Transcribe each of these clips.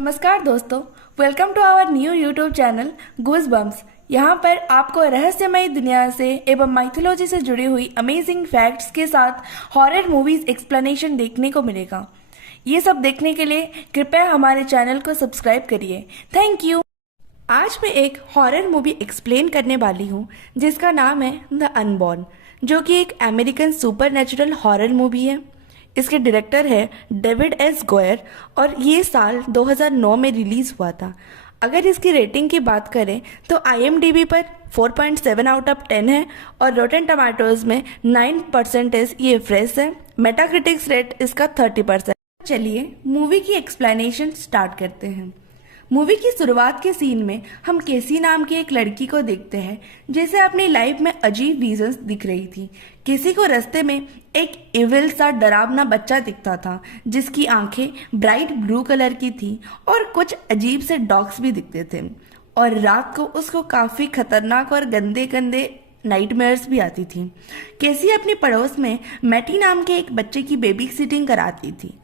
नमस्कार दोस्तों, welcome to our new YouTube channel Goosebumps. यहाँ पर आपको रहस्यमय दुनिया से एवं माइथोलॉजी से जुड़ी हुई अमेजिंग फैक्ट्स के साथ हॉरर मूवीज एक्सप्लेनेशन देखने को मिलेगा। ये सब देखने के लिए कृपया हमारे चैनल को सब्सक्राइब करिए। Thank you. आज मैं एक हॉरर मूवी एक्सप्लेन करने वाली हूँ जिसका नाम है द अनबॉर्न, जो कि एक अमेरिकन सुपरनैचुरल हॉरर मूवी है। इसके डायरेक्टर है डेविड एस गोयर और ये साल 2009 में रिलीज हुआ था। अगर इसकी रेटिंग की बात करें तो IMDb पर 4.7 आउट ऑफ 10 है और रोटेन टमाटोज में 9% ये फ्रेश है। मेटाक्रिटिक्स रेट इसका 30%। चलिए मूवी की एक्सप्लेनेशन स्टार्ट करते हैं। मूवी की शुरुआत के सीन में हम केसी नाम की एक लड़की को देखते हैं जिसे अपनी लाइफ में अजीब रीजंस दिख रही थी। केसी को रास्ते में एक इविल सा डरावना बच्चा दिखता था जिसकी आंखें ब्राइट ब्लू कलर की थी और कुछ अजीब से डॉग्स भी दिखते थे और रात को उसको काफी खतरनाक और गंदे गंदे नाइटमेयर्स भी आती थी। केसी अपनी पड़ोस में मैटी नाम के एक बच्चे की बेबी सिटिंग कराती थी।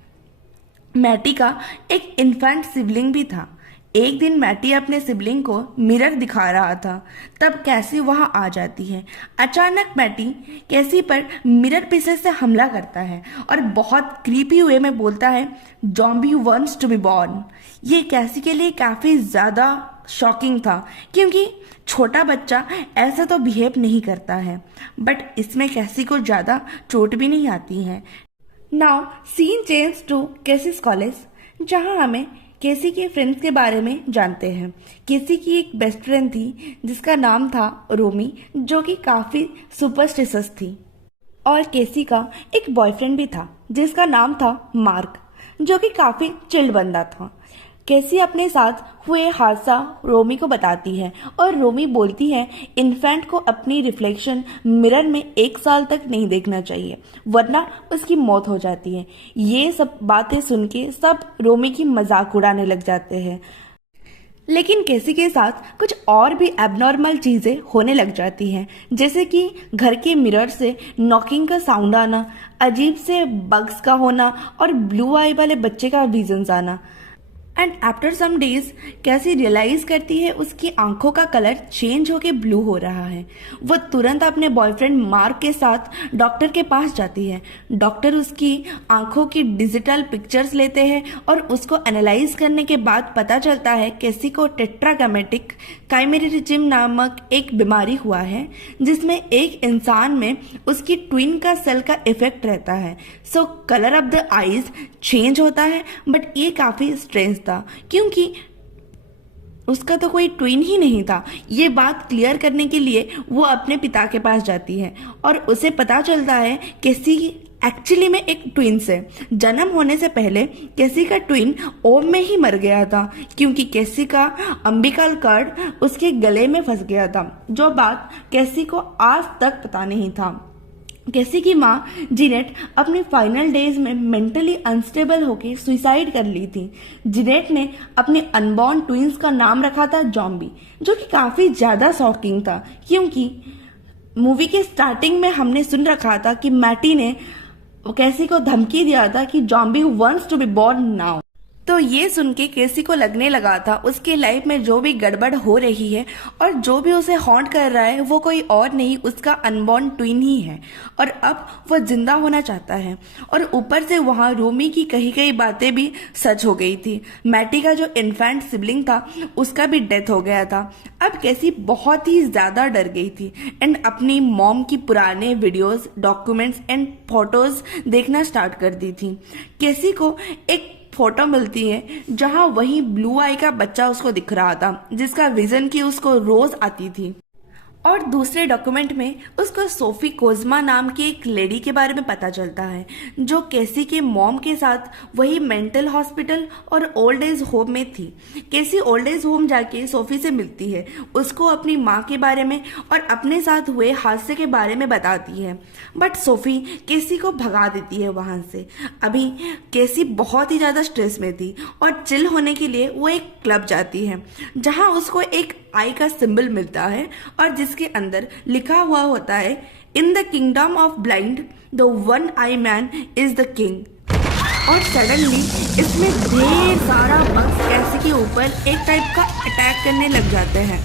मैटी का एक इन्फेंट सिबलिंग भी था। एक दिन मैटी अपने सिबलिंग को मिरर दिखा रहा था, तब कैसी वहां आ जाती है। अचानक मैटी कैसी पर मिरर पीसेस से हमला करता है और बहुत क्रीपी वे में बोलता है, "zombie wants to be born". ये कैसी के लिए काफी ज्यादा शॉकिंग था क्योंकि छोटा बच्चा ऐसा तो बिहेव नहीं करता है, बट इसमें कैसी को ज्यादा चोट भी नहीं आती है। Now scene change to KC's college, जहां हमें केसी के फ्रेंड्स के बारे में जानते हैं। केसी की एक बेस्ट फ्रेंड थी जिसका नाम था रोमी, जो कि काफी सुपरस्टिशियस थी, और केसी का एक बॉयफ्रेंड भी था जिसका नाम था मार्क, जो कि काफी चिल्ड बंदा था। केसी अपने साथ हुए हादसा रोमी को बताती है और रोमी बोलती है इन्फेंट को अपनी रिफ्लेक्शन मिरर में 1 साल तक नहीं देखना चाहिए वरना उसकी मौत हो जाती है। ये सब बातें सुन के सब रोमी की मजाक उड़ाने लग जाते हैं, लेकिन केसी के साथ कुछ और भी एबनॉर्मल चीजें होने लग जाती हैं, जैसे कि घर के मिरर से नॉकिंग का साउंड आना, अजीब से बग्स का होना और ब्लू आई वाले बच्चे का विजन्स आना। एंड आफ्टर सम डेज कैसी रियलाइज करती है उसकी आंखों का कलर चेंज होके ब्लू हो रहा है। वो तुरंत अपने बॉयफ्रेंड मार्क के साथ डॉक्टर के पास जाती है। डॉक्टर उसकी आंखों की डिजिटल पिक्चर्स लेते हैं और उसको एनालाइज करने के बाद पता चलता है कैसी को टेट्राग्रामेटिक काइमेरिज्म नामक एक बीमारी हुआ है जिसमें एक इंसान में उसकी ट्विन का सेल का इफेक्ट रहता है। So colour of the eyes change होता है, बट ये काफी स्ट्रेंज था क्योंकि उसका तो कोई ट्विन ही नहीं था। ये बात क्लियर करने के लिए वो अपने पिता के पास जाती है और उसे पता चलता है केसी एक्चुअली में एक ट्विन से जन्म होने से पहले केसी का ट्विन ओम में ही मर गया था क्योंकि केसी का अम्बिकल कार्ड उसके गले में फंस गया था, जो बात केसी को आज तक पता नहीं था। केसी की माँ जिनेट अपने फाइनल डेज में मेंटली अनस्टेबल होकर सुसाइड कर ली थी। जिनेट ने अपने अनबॉर्न ट्विंस का नाम रखा था ज़ॉम्बी, जो कि काफी ज्यादा शॉकिंग था क्योंकि मूवी के स्टार्टिंग में हमने सुन रखा था कि मैटी ने केसी को धमकी दिया था कि zombie wants to be born now. तो ये सुन के केसी को लगने लगा था उसकी लाइफ में जो भी गड़बड़ हो रही है और जो भी उसे हॉन्ट कर रहा है वो कोई और नहीं उसका अनबॉर्न ट्विन ही है और अब वो जिंदा होना चाहता है। और ऊपर से वहाँ रोमी की कही गई बातें भी सच हो गई थी। मैटी का जो इन्फेंट सिबलिंग था उसका भी डेथ हो गया था। अब केसी बहुत ही ज्यादा डर गई थी एंड अपनी मॉम की पुराने वीडियोस, डॉक्यूमेंट्स एंड फोटोज देखना स्टार्ट कर दी थी। केसी को एक फोटो मिलती है जहां वही ब्लू आई का बच्चा उसको दिख रहा था जिसका विजन की उसको रोज आती थी, और दूसरे डॉक्यूमेंट में उसको सोफी कोजमा नाम की एक लेडी के बारे में पता चलता है जो केसी के मॉम के साथ वही मेंटल हॉस्पिटल और ओल्ड एज होम में थी। केसी ओल्ड एज होम जाके सोफी से मिलती है, उसको अपनी माँ के बारे में और अपने साथ हुए हादसे के बारे में बताती है, बट सोफी केसी को भगा देती है वहां से। अभी केसी बहुत ही ज्यादा स्ट्रेस में थी और चिल होने के लिए वो एक क्लब जाती है जहां उसको एक आई का सिंबल मिलता है और जिसके अंदर लिखा हुआ होता है, "in the kingdom of blind the one I man is the king". और सडनली इसमें ढेर सारा बग्स कैसे के ऊपर एक टाइप का अटैक करने लग जाते हैं।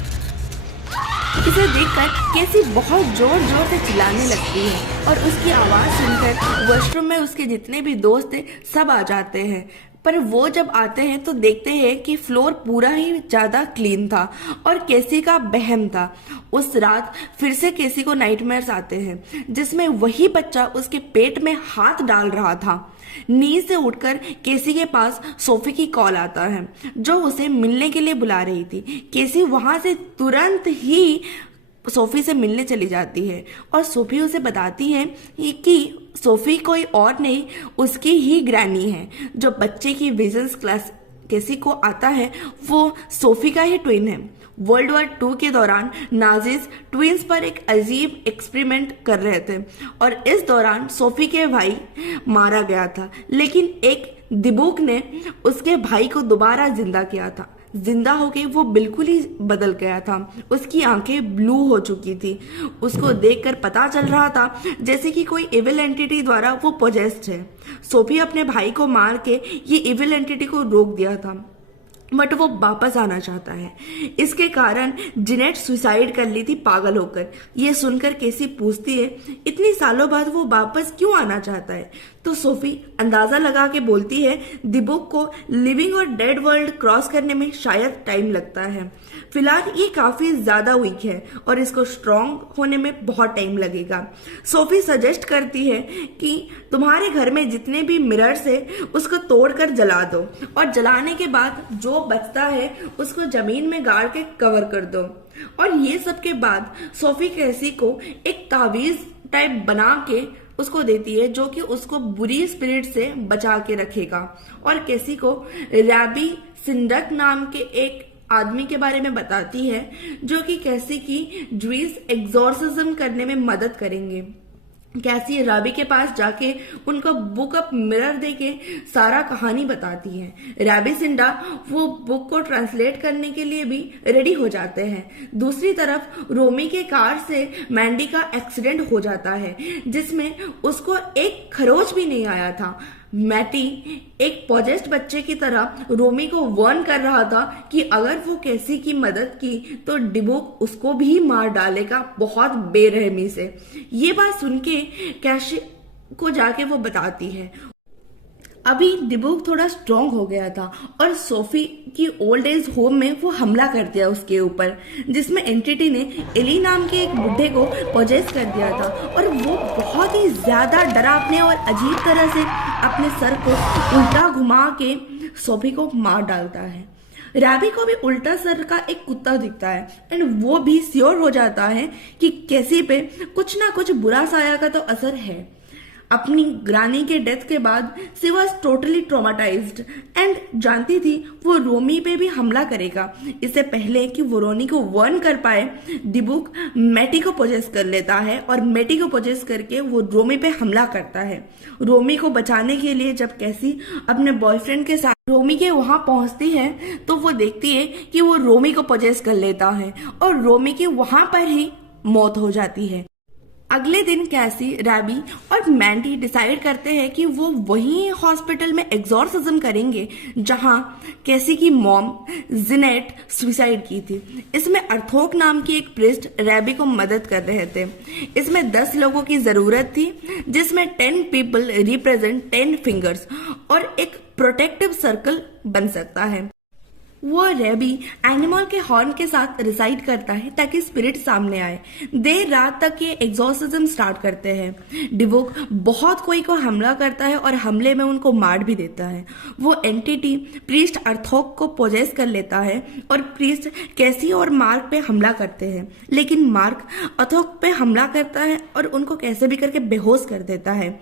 इसे देखकर केसी बहुत जोर जोर से चिल्लाने लगती है और उसकी आवाज़ सुनकर वॉशरूम में उसके जितने भी दोस्त थे सब आ जाते हैं। पर वो जब आते हैं तो देखते हैं कि फ्लोर पूरा ही ज़्यादा क्लीन था और केसी का बहम था। उस रात फिर से केसी को नाइटमेयर्स आते हैं जिसमें वही बच्चा उसके पेट में हाथ डाल रहा था। नींद से उठकर केसी के पास सोफी की कॉल आता है जो उसे मिलने के लिए बुला रही थी। केसी वहां से तुरंत ही सोफी से मिलने चली जाती है और सोफी उसे बताती है कि सोफी कोई और नहीं उसकी ही ग्रैनी है। जो बच्चे की विजन्स क्लास केसी को आता है वो सोफी का ही ट्विन है। वर्ल्ड वॉर 2 के दौरान नाजिस ट्विंस पर एक अजीब एक्सपेरिमेंट कर रहे थे और इस दौरान सोफी के भाई मारा गया था, लेकिन एक दिबुक ने उसके भाई को दोबारा जिंदा किया था। जिंदा होके वो बिल्कुल ही बदल गया था। उसकी आंखें ब्लू हो चुकी थी। उसको देखकर पता चल रहा था जैसे कि कोई इविल एंटिटी द्वारा वो पोजेस्ड है। सोफी अपने भाई को मार के ये इविल एंटिटी को रोक दिया था, बट वो वापस आना चाहता है। इसके कारण जिनेट सुसाइड कर ली थी पागल होकर। ये सुनकर केसी पूछती है इतनी सालों बाद वो वापस क्यों आना चाहता है, तो सोफी अंदाजा लगा के बोलती है दिबुक को लिविंग और डेड वर्ल्ड क्रॉस करने में शायद टाइम लगता है। फिलहाल ये काफी ज्यादा वीक है और इसको स्ट्रांग होने में बहुत टाइम लगेगा। सोफी सजेस्ट करती है कि तुम्हारे घर में जितने भी मिरर्स है उसको तोड़कर जला दो और जलाने के बाद जो बचता है उसको जमीन में गाड़ के कवर कर दो। और ये सब के बाद सोफी केसी को एक तावीज टाइप बना के उसको देती है जो कि उसको बुरी स्पिरिट से बचा के रखेगा। और केसी को रैबी सिंडक नाम के एक आदमी के बारे में बताती है जो कि कैसी की ड्रीम्स एग्जॉर्सिज्म करने में मदद करेंगे। कैसी रैबी के पास जाके उनको बुक ऑफ मिरर देके सारा कहानी बताती है। रैबी सिंडा वो बुक को ट्रांसलेट करने के लिए भी रेडी हो जाते हैं। दूसरी तरफ रोमी के कार से मैंडी का एक्सीडेंट हो जाता है जिसमें उसको एक खरोच भी नहीं आया था। मैटी एक पॉजेस्ट बच्चे की तरह रोमी को वार्न कर रहा था कि अगर वो कैसी की मदद की तो डिबुक उसको भी मार डालेगा बहुत बेरहमी से। ये बात सुन के कैशी को जाके वो बताती है। अभी डिबुक थोड़ा स्ट्रांग हो गया था और सोफी की ओल्ड एज होम में वो हमला कर दिया उसके ऊपर, जिसमें एंटिटी ने एली नाम के एक बुढ़े को पोजेस कर दिया था और वो बहुत ही ज्यादा डरावने और अजीब तरह से अपने सर को उल्टा घुमा के सोफी को मार डालता है। रैबी को भी उल्टा सर का एक कुत्ता दिखता है एंड वो भी श्योर हो जाता है कि कैसी पे कुछ ना कुछ बुरा साया का तो असर है। अपनी ग्रानी के डेथ के बाद शी वॉज टोटली ट्रॉमाटाइज्ड एंड जानती थी वो रोमी पे भी हमला करेगा। इससे पहले कि वो रोनी को वार्न कर पाए डिबुक मैटी को पोजेस कर लेता है और मैटी को पोजेस करके वो रोमी पे हमला करता है। रोमी को बचाने के लिए जब कैसी अपने बॉयफ्रेंड के साथ रोमी के वहां पहुंचती है तो वो देखती है कि वो रोमी को पोजेस कर लेता है और रोमी की वहां पर ही मौत हो जाती है। अगले दिन कैसी, रैबी और मैंडी डिसाइड करते हैं कि वो वही हॉस्पिटल में एग्जॉर्सिज्म करेंगे जहां कैसी की मॉम जिनेट सुसाइड की थी। इसमें अर्थोक नाम की एक प्रिस्ट रैबी को मदद कर रहे थे। इसमें 10 लोगों की जरूरत थी जिसमें 10 पीपल रिप्रेजेंट 10 फिंगर्स और एक प्रोटेक्टिव सर्कल बन सकता है। वो रैबी एनिमल के हॉर्न के साथ रिसाइड करता है ताकि स्पिरिट सामने आए। देर रात तक ये एग्जॉर्सिज्म स्टार्ट करते हैं। डिबुक बहुत कोई को हमला करता है और हमले में उनको मार भी देता है। वो एंटिटी प्रीस्ट अर्थोक को पोजेस कर लेता है और प्रीस्ट कैसी और मार्क पे हमला करते हैं, लेकिन मार्क अर्थोक पे हमला करता है और उनको कैसे भी करके बेहोश कर देता है।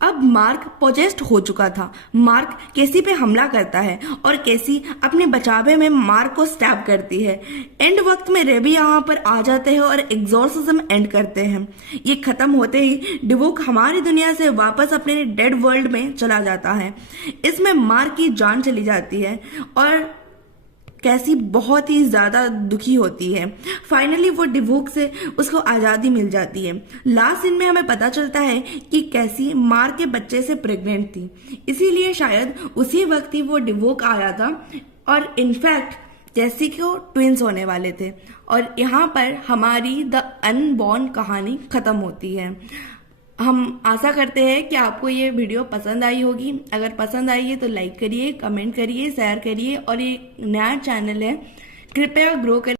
अब मार्क पोजेस्ड हो चुका था। मार्क केसी पे हमला करता है और केसी अपने बचावे में मार्क को स्टैब करती है। एंड वक्त में रेबी यहाँ पर आ जाते हैं और एग्जॉर्सिज्म एंड करते हैं। ये खत्म होते ही डिबुक हमारी दुनिया से वापस अपने डेड वर्ल्ड में चला जाता है। इसमें मार्क की जान चली जाती है और कैसी बहुत ही ज्यादा दुखी होती है। फाइनली वो डिबुक से उसको आजादी मिल जाती है। लास्ट सीन में हमें पता चलता है कि कैसी मार्क के बच्चे से प्रेग्नेंट थी, इसीलिए शायद उसी वक्त ही वो डिबुक आया था और इनफैक्ट जैसी को ट्विंस होने वाले थे। और यहाँ पर हमारी द अनबॉर्न कहानी खत्म होती है। हम आशा करते हैं कि आपको ये वीडियो पसंद आई होगी। अगर पसंद आई है तो लाइक करिए, कमेंट करिए, शेयर करिए, और ये नया चैनल है, कृपया ग्रो करिए।